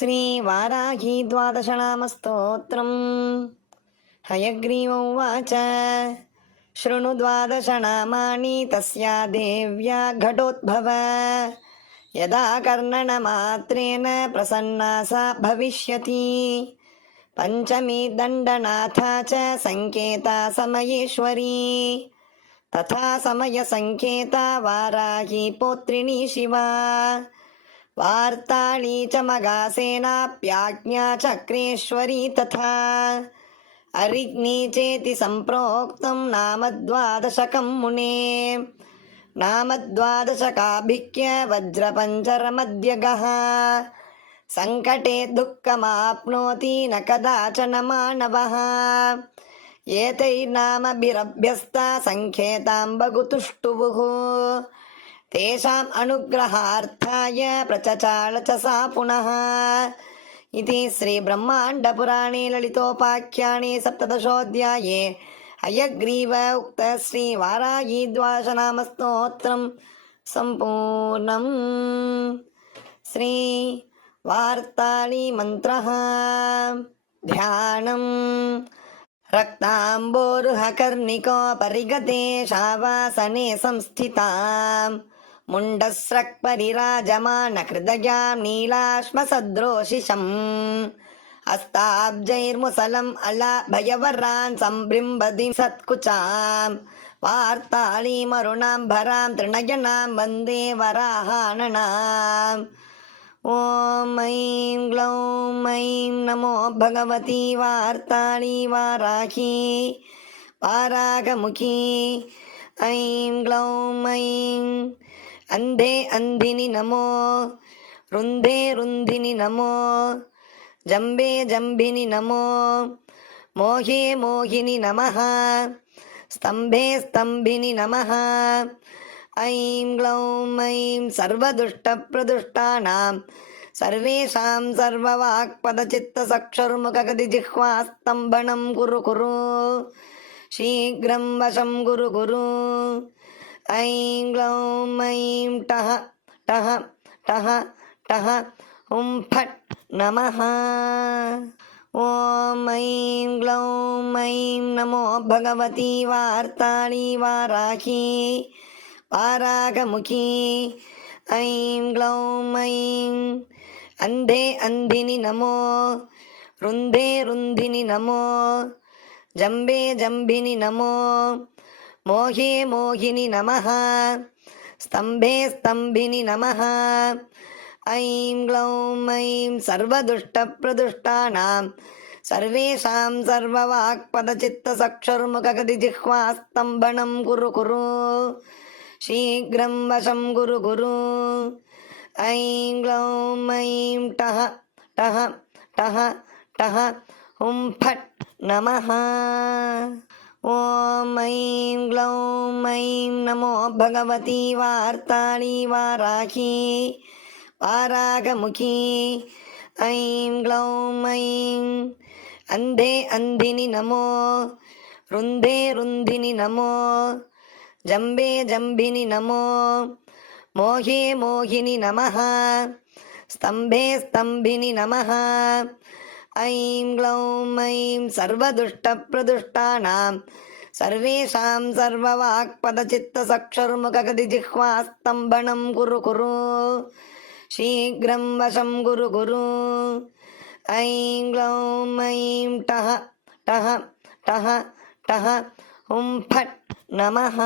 श्रीवाराही द्वादशनामस्तोत्रम्। हयग्रीव उवाच शृणु द्वादशनामानि तस्या देव्या घटोद्भव। यदा कर्णनमात्रेण प्रसन्ना सा भविष्यति। पञ्चमी दण्डनाथा च संकेता समयेश्वरी। तथा समयसंकेता वाराही पौत्रिणी शिवा। वार्ताळी च मगासेनाप्याज्ञा चक्रेश्वरी तथा। अरिग्नी चेति सम्प्रोक्तं नाम द्वादशकं मुने। नाम द्वादशकाभिक्य वज्रपञ्जरमध्यगः। सङ्कटे दुःखमाप्नोति न कदाचन मानवः। एतैर्नामभिरभ्यस्ता सङ्ख्येतां बहुतुष्टुवुः। तेषाम् अनुग्रहार्थाय प्रचचाल च सा पुनः। इति श्रीब्रह्माण्डपुराणे ललितोपाख्याने सप्तदशोऽध्याये हयग्रीव उक्त श्रीवाराही द्वादशनामस्तोत्रं सम्पूर्णम्। श्री वार्ताळी मन्त्रः। ध्यानम्। रक्ताम्बोरुहकर्णिकोपरिगते शावासने संस्थिताम्। मुण्डस्रक्परिराजमानहृदयां नीलाश्मसद्रोषिषम्। हस्ताब्जैर्मुसलम् अलाभयवरान् सम्बृम्बधिं सत्कुचाम्। वार्ताळीमरुणाम्भरां त्रिनयनां वन्दे वराहाननाम्। ॐ ऐं ग्लौं ऐं नमो भगवती वार्ताळी वाराही वारागमुखी। ऐं ग्लौं ऐं अन्धे अन्धिनि नमो। रुन्धे रुन्धिनि नमो। जम्बे जम्बिनि नमो। मोहे मोहिनि नमः। स्तम्भे स्तम्भिनि नमः। ऐं ग्लौं ऐं सर्वदुष्टप्रदुष्टानां सर्वेषां सर्ववाक्पदचित्तचक्षुर्मुखगदिजिह्वास्तम्भनं कुरु कुरु। शीघ्रं वशं कुरु कुरु। ऐं ग्लौं ऐं टः टः टः टः हुं फट् नमः। ॐ ऐं ग्लौं ऐं नमो भगवती वार्ताळी वाराही वारागमुखी। ऐं ग्लौं ऐं अन्धे अन्धिनि नमो। रुन्धे रुन्धिनि नमो। जम्बे जम्बिनि नमो। मोहे मोहिनि नमः। स्तम्भे स्तम्भिनि नमः। ऐं ग्लौं ऐं सर्वदुष्टप्रदुष्टानां सर्वेषां सर्ववाक्पदचित्तचक्षुर्मुखगदिजिह्वास्तम्भनं कुरु कुरु। शीघ्रं वशं कुरु कुरु। ऐं ग्लौं ऐं टः टः टः टः हुं फट् नमः। ॐ ऐं ग्लौं ऐं नमो भगवती वार्ताळी वाराही वारागमुखी। ऐं ग्लौं ऐं अन्धे अन्धिनि नमो। रुन्धे रुन्धिनि नमो। जम्बे जम्बिनि नमो। मोहे मोहिनि नमः। स्तम्भे स्तम्भिनि नमः। ऐं ग्लौं ऐं सर्वदुष्टप्रदुष्टानां सर्वेषां सर्ववाक्पदचित्तचक्षुर्मुखगदिजिह्वास्तम्भनं कुरु कुरु। शीघ्रं वशं कुरु कुरु। ऐं ग्लौं ऐं टः टः टः टः हुं फट् नमः।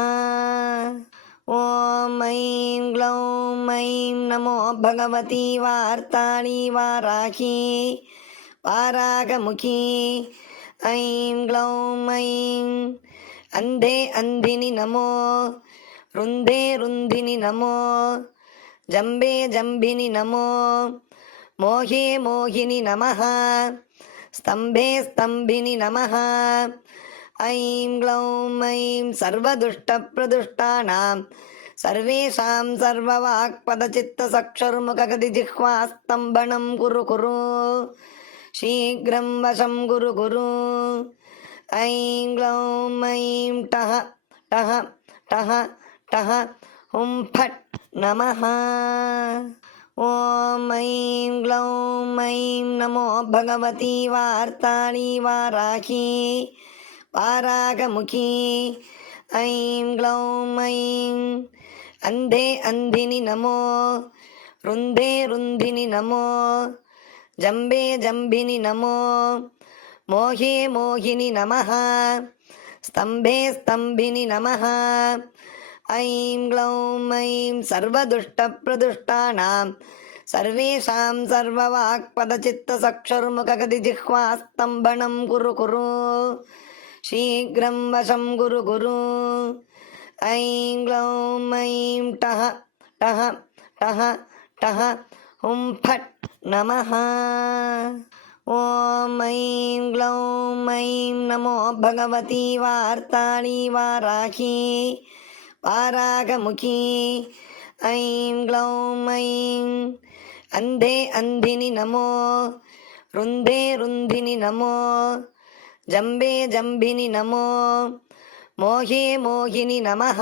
ॐ ऐं ग्लौं ऐं नमो भगवती वार्ताळी वाराही वारागमुखी। ऐं ग्लौं ऐं अन्धे अन्धिनि नमो। रुन्धे रुन्धिनि नमो। जम्बे जम्बिनि नमो। मोहे मोहिनि नमः। स्तम्भे स्तम्भिनि नमः। ऐं ग्लौं ऐं सर्वदुष्टप्रदुष्टानां सर्वेषां सर्ववाक्पदचित्तचक्षुर्मुखगदिजिह्वास्तम्भनं कुरु कुरु। शीघ्रं वशं कुरु कुरु। ऐं ग्लौं ऐं टः टः टः टः हुं फट् नमः। ॐ ऐं ग्लौं ऐं नमो भगवती वार्ताळी वाराही वारागमुखी ऐं ग्लौं ऐं अन्धे अन्धिनि नमो रुन्धे रुन्धिनि नमो जम्बे जम्बिनि नमो मोहे मोहिनि नमः स्तम्भे स्तम्भिनि नमः ऐं ग्लौं ऐं सर्वदुष्टप्रदुष्टानां सर्वेषां सर्ववाक्पदचित्तचक्षुर्मुखगदिजिह्वास्तम्भनं कुरु कुरु शीघ्रं वशं कुरु कुरु ऐं ग्लौं ऐं टः टः टः टः हुं फट् नमः ॐ ऐं ग्लौं ऐं नमो भगवती वार्ताळी वाराही वारागमुखी ऐं ग्लौं ऐं अन्धे अन्धिनि नमो रुन्धे रुन्धिनि नमो जम्बे जम्बिनि नमो मोहे मोहिनि नमः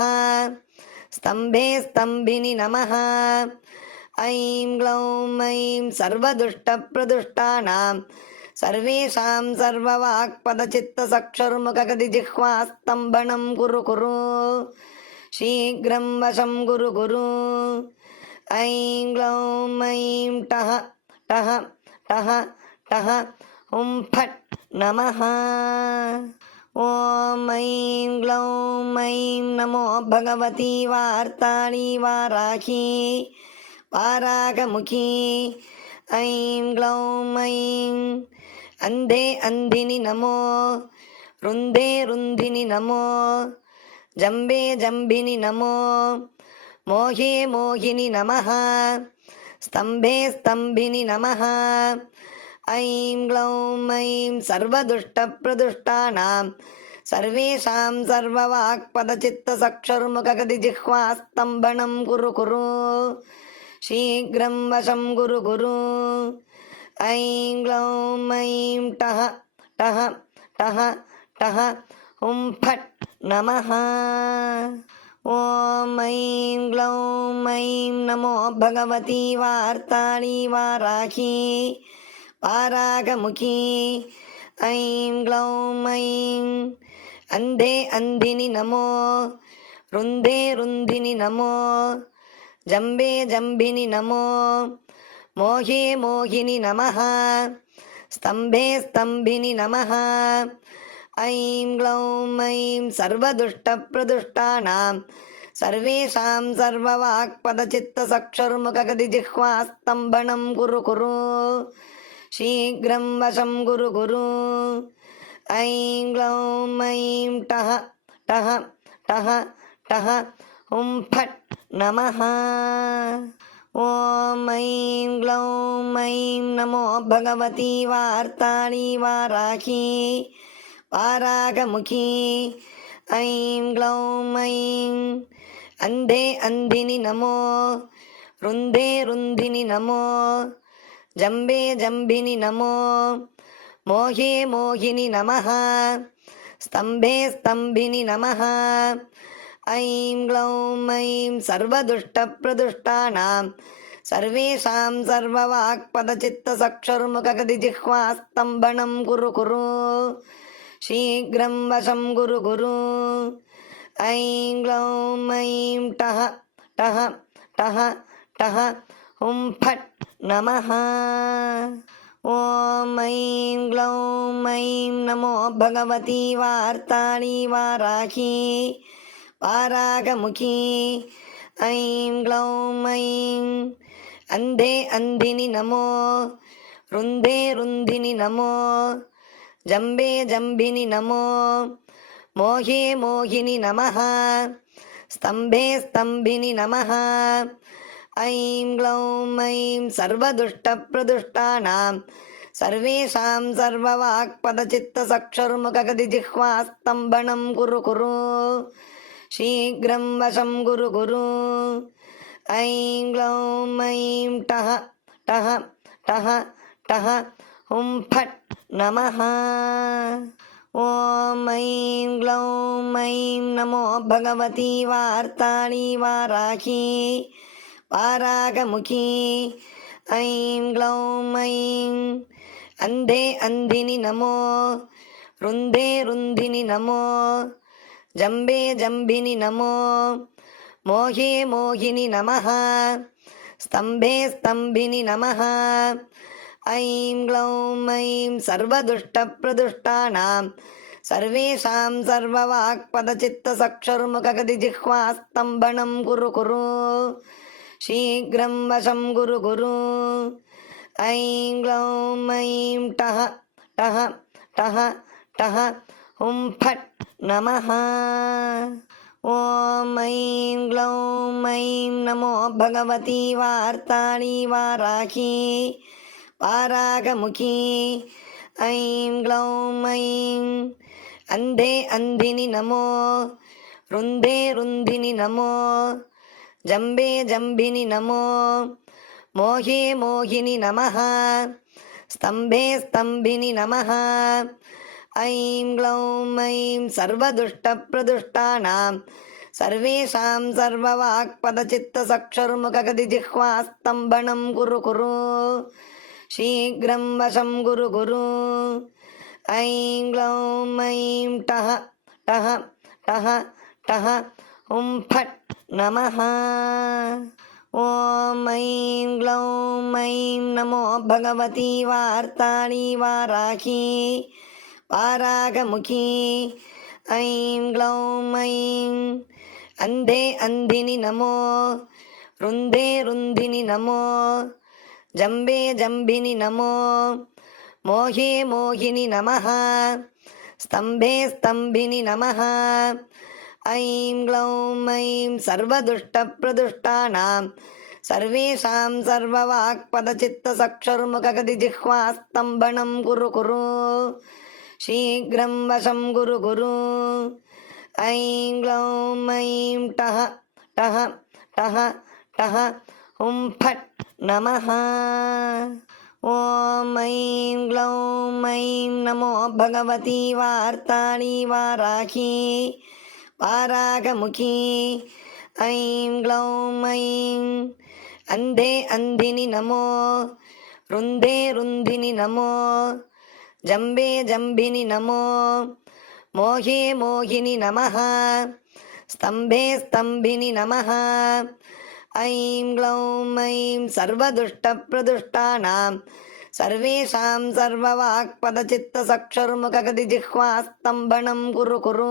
स्तम्भे स्तम्भिनि नमः ऐं ग्लौं ऐं सर्वदुष्टप्रदुष्टानां सर्वेषां सर्ववाक्पदचित्तचक्षुर्मुखगदिजिह्वास्तम्भनं कुरु कुरु शीघ्रं वशं कुरु कुरु ऐं ग्लौं ऐं टः टः टः टः हुं फट् नमः ॐ ऐं ग्लौं ऐं नमो भगवती वार्ताळी वाराही वारागमुखी ऐं ग्लौं ऐं अन्धे अन्धिनि नमो रुन्धे रुन्धिनि नमो जम्बे जम्बिनि नमो मोहे मोहिनि नमः स्तम्भे स्तम्भिनि नमः ऐं ग्लौं ऐं सर्वदुष्टप्रदुष्टानां सर्वेषां सर्ववाक्पदचित्तचक्षुर्मुखगदिजिह्वास्तम्भनं कुरु कुरु शीघ्रं वशं कुरु कुरु ऐं ग्लौं ऐं टः टः टः टः हुं फट् नमः ॐ ऐं ग्लौं ऐं नमो भगवती वार्ताळी वाराही वारागमुखी ऐं ग्लौं ऐं अन्धे अन्धिनि नमो रुन्धे रुन्धिनि नमो जम्बे जम्बिनि नमो मोहे मोहिनि नमः स्तम्भे स्तम्भिनि नमः ऐं ग्लौं ऐं सर्वदुष्टप्रदुष्टानां सर्वेषां सर्ववाक्पदचित्तचक्षुर्मुखगदिजिह्वास्तम्भनं कुरु कुरु शीघ्रं वशं कुरु कुरु ऐं ग्लौं ऐं टः टः टः टः हुं फट् नमः ॐ ऐं ग्लौं ऐं नमो भगवती वार्ताळी वाराही वारागमुखी ऐं ग्लौं ऐं अन्धे अन्धिनि नमो रुन्धे रुन्धिनि नमो जम्बे जम्बिनि नमो मोहे मोहिनि नमः स्तम्भे स्तम्भिनि नमः ऐं ग्लौं ऐं सर्वदुष्टप्रदुष्टानां सर्वेषां सर्ववाक्पदचित्तचक्षुर्मुखगदिजिह्वास्तम्भनं कुरु कुरु शीघ्रं वशं कुरु कुरु ऐं ग्लौं ऐं टः टः टः टः हुं फट् नमः ॐ ऐं ग्लौं ऐं नमो भगवती वार्ताळी वाराही वारागमुखी ऐं ग्लौं ऐं अन्धे अन्धिनि नमो रुन्धे रुन्धिनि नमो जम्बे जम्बिनि नमो मोहे मोहिनि नमः स्तम्भे स्तम्भिनि नमः ऐं ग्लौं ऐं सर्वदुष्टप्रदुष्टानां सर्वेषां सर्ववाक्पदचित्तचक्षुर्मुखगदिजिह्वास्तम्भनं कुरु कुरु शीघ्रं वशं कुरु कुरु ऐं ग्लौं ऐं टः टः टः टः हुं फट् नमः ॐ ऐं ग्लौं ऐं नमो भगवती वार्ताळी वाराही वारागमुखी ऐं ग्लौं ऐं अन्धे अन्धिनि नमो रुन्धे रुन्धिनि नमो जम्बे जम्बिनि नमो मोहे मोहिनि नमः स्तम्भे स्तम्भिनि नमः ऐं ग्लौं ऐं सर्वदुष्टप्रदुष्टानां सर्वेषां सर्ववाक्पदचित्तचक्षुर्मुखगतिजिह्वास्तम्भनं कुरु कुरु शीघ्रं वशं कुरु कुरु ऐं ग्लौं ऐं टः टः टः टः हुं फट् नमः ॐ ऐं ग्लौं ऐं नमो भगवती वार्ताळी वाराही वारागमुखी ऐं ग्लौं ऐं अन्धे अन्धिनि नमो रुन्धे रुन्धिनि नमो जम्बे जम्बिनि नमो मोहे मोहिनि नमः स्तम्भे स्तम्भिनि नमः ऐं ग्लौं ऐं सर्वदुष्टप्रदुष्टानां सर्वेषां सर्ववाक्पदचित्तचक्षुर्मुखगतिजिह्वास्तम्भनं कुरु कुरु शीघ्रं वशं कुरु कुरु ऐं ग्लौं ऐं टः टः टः टः हुं फट् नमः ॐ ऐं ग्लौं ऐं नमो भगवती वार्ताळी वाराही वारागमुखी ऐं ग्लौं ऐं अन्धे अन्धिनि नमो रुन्धे रुन्धिनि नमो जम्बे जम्बिनि नमो मोहे मोहिनि नमः स्तम्भे स्तम्भिनि नमः ऐं ग्लौं ऐं सर्वदुष्टप्रदुष्टानां सर्वेषां सर्ववाक्पदचित्तचक्षुर्मुखगतिजिह्वास्तम्भनं कुरु कुरु शीघ्रं वशं कुरु कुरु ऐं ग्लौं ऐं टः टः टः टः हुं फट् नमः ॐ ऐं ग्लौं ऐं नमो भगवती वार्ताळी वाराही वारागमुखी ऐं ग्लौं ऐं अन्धे अन्धिनि नमो रुन्धे रुन्धिनि नमो जम्बे जम्बिनि नमो मोहे मोहिनि नमः स्तम्भे स्तम्भिनि नमः ऐं ग्लौं ऐं सर्वदुष्टप्रदुष्टानां सर्वेषां सर्ववाक्पदचित्तचक्षुर्मुखगतिजिह्वास्तम्भनं कुरु कुरु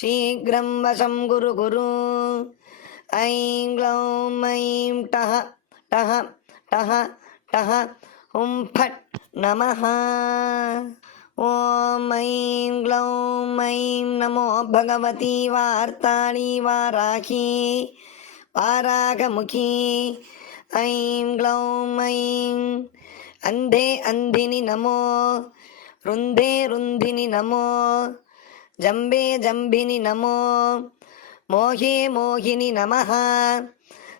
शीघ्रं वशं कुरु कुरु ऐं ग्लौं ऐं टः टः टः टः हुं फट् नमः ॐ ऐं ग्लौं ऐं नमो भगवती वार्ताळी वाराही वारागमुखी ऐं ग्लौं ऐं अन्धे अन्धिनि नमो रुन्धे रुन्धिनि नमो जम्बे जम्बिनि नमो मोहे मोहिनि नमः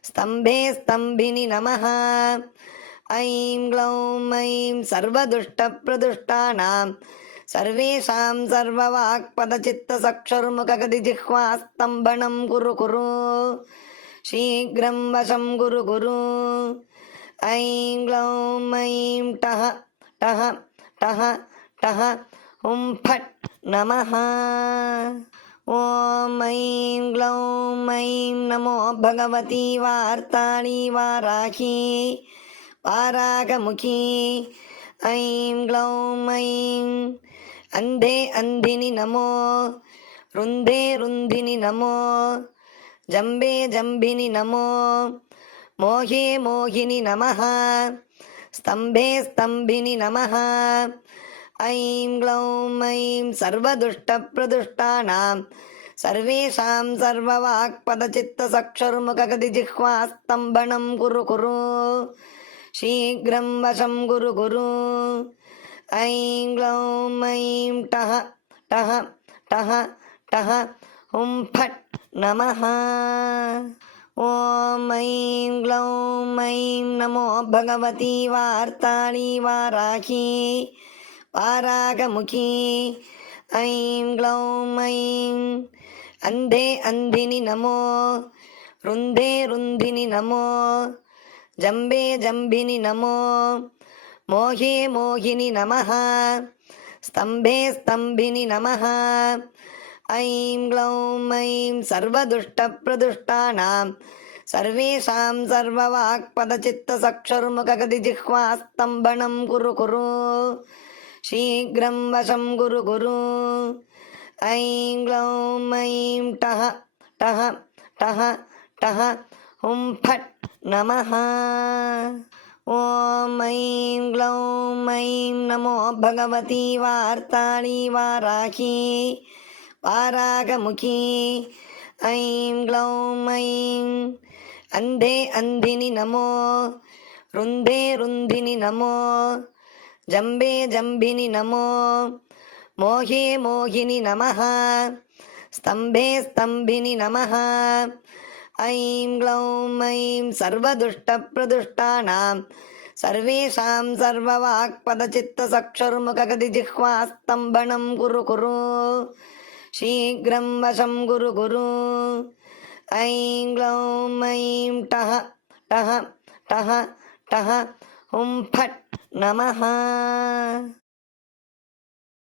स्तम्भे स्तम्भिनि नमः ऐं ग्लौं ऐं सर्वदुष्टप्रदुष्टानां सर्वेषां सर्ववाक्पदचित्तचक्षुर्मुखगतिजिह्वास्तम्भनं कुरु कुरु शीघ्रं वशं कुरु कुरु ऐं ग्लौं ऐं टः टः टः टः हुं फट् नमः ॐ ऐं ग्लौं ऐं नमो भगवती वार्ताळी वाराही वारागमुखी ऐं ग्लौं ऐं अन्धे अन्धिनि नमो रुन्धे रुन्धिनि नमो जम्बे जम्बिनि नमो मोहे मोहिनि नमः स्तम्भे स्तम्भिनि नमः ऐं ग्लौं ऐं सर्वदुष्टप्रदुष्टानां सर्वेषां सर्ववाक्पदचित्तचक्षुर्मुखगतिजिह्वास्तम्भनं कुरु कुरु शीघ्रं वशं कुरु कुरु ऐं ग्लौं ऐं टः टः टः टः हुं फट् नमः ॐ ऐं ग्लौं ऐं नमो भगवती वार्ताळी वाराही वारागमुखी ऐं ग्लौं ऐं अन्धे अन्धिनि नमो रुन्धे रुन्धिनि नमो जम्बे जम्बिनि नमो मोहे मोहिनि नमः स्तम्भे स्तम्भिनि नमः ऐं ग्लौं ऐं सर्वदुष्टप्रदुष्टानां सर्वेषां सर्ववाक्पदचित्तचक्षुर्मुखगदिजिह्वास्तम्भनं कुरु कुरु शीघ्रं वशं कुरु कुरु ऐं ग्लौं ऐं टः टः टः टः हुं फट् नमः ॐ ऐं ग्लौं ऐं नमो भगवती वार्ताळी वाराही वारागमुखी ऐं ग्लौं ऐं अन्धे अन्धिनि नमो रुन्धे रुन्धिनि नमो जम्बे जम्बिनि नमो मोहे मोहिनि नमः स्तम्भे स्तम्भिनि नमः ऐं ग्लौं ऐं सर्वदुष्टप्रदुष्टानां सर्वेषां सर्ववाक्पदचित्तचक्षुर्मुखगदिजिह्वास्तम्भनं कुरु कुरु शीघ्रं वशं कुरु कुरु ऐं ग्लौं ऐं टः टः टः टः हुं फट् नमः